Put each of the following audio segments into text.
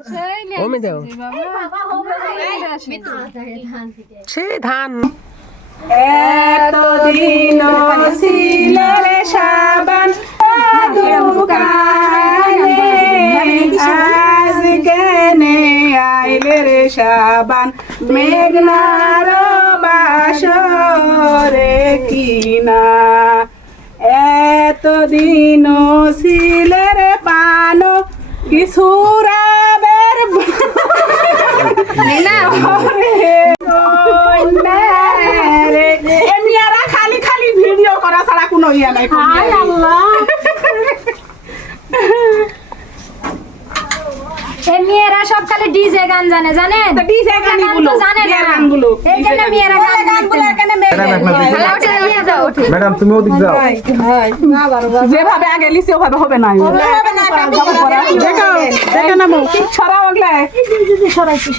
ওমে দাও সে ধান এতদিন ছিল রে সাবান দোকানে আজ কেনে আইলে রে সাবান মেঘনার বাসরে কিনা এতদিন ছিল রে পানো কিছুরাবের খালি খালি ভিডিও করা ছাড়া কোনো ইয়া নাই মেয়েরা সব খালি ডিজে গান জানে জানেন ডিজে গানগুলো জানে না গানগুলো এই জন্য মেয়েরা গানগুলো ম্যাডাম তুমি ওদিক যাও যেভাবে আগে লিসে ওভাবে হবে না দেখে নামো ছড়া ওগলে সরাইছি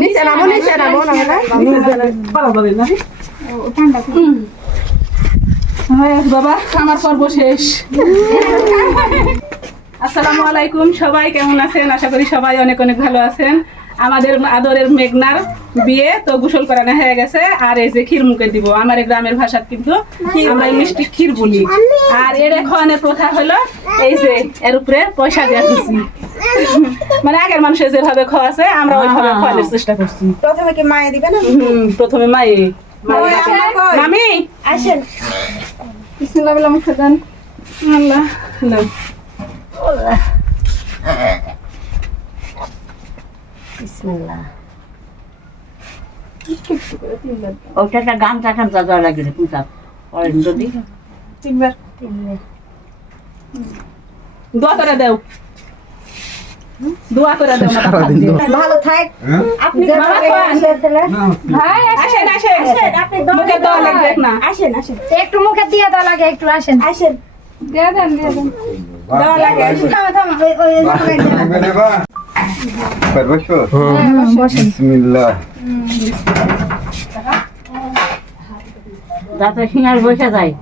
নিচে নামো বাবা আমার পর্ব শেষ আসসালামু আলাইকুম সবাই কেমন আছেন আশা করি সবাই অনেক অনেক ভালো আছেন আমাদের আদরের মেঘনার বিয়ে তো গোসল করানো হয়ে গেছে আর এই যে ক্ষীর মুখে দিব আমার এই গ্রামের ভাষা কিন্তু আমরা মিষ্টি ক্ষীর বলি আর এর খাওয়ানোর প্রথা হলো এই যে এর উপরে পয়সা দেওয়া খুশি মানে আগের মানুষের যেভাবে খাওয়াছে আমরা ওইভাবে খাওয়ানোর চেষ্টা করছি প্রথমে কি মায়ে দিবে না প্রথমে মায়ে মামি আসেন বিসমিল্লাহ বলে মুখে দেন আল্লাহ নাও বিসমিল্লাহ ওটা একটা গান টাকান দেওয়া লাগবে পুঁতা করেন যদি তিনবার দোয়া করে দাও দোয়া করে দাও ভালো থাক আপনি মামা ভাই আসেন আপনি মুখে দেওয়া লাগবে না আসেন একটু মুখে দিয়ে দাও লাগে একটু আসেন দিয়ে দেন দেওয়া লাগে থামা বিসমিল্লাহ যাতে সিঙ্গার বসে যায়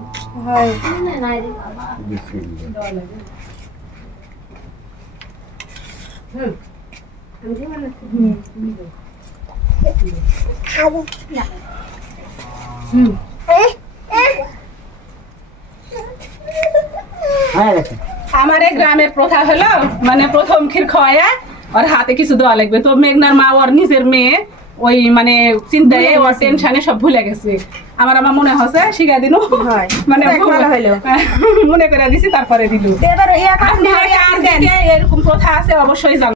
আমার এই গ্রামের প্রথা হলো মানে প্রথম ক্ষীর খাওয়ায়া ওর হাতে কিছু দেওয়া লাগবে তো মেঘনার মা ওর নিজের মেয়ে ওই মানে চিন্তায় ওর টেনশনে সব ভুলে গেছে আমার মনে হচ্ছে শিখা দিন মানে মনে করে দিছি তারপরে দিল এরকম প্রথা আছে অবশ্যই জানো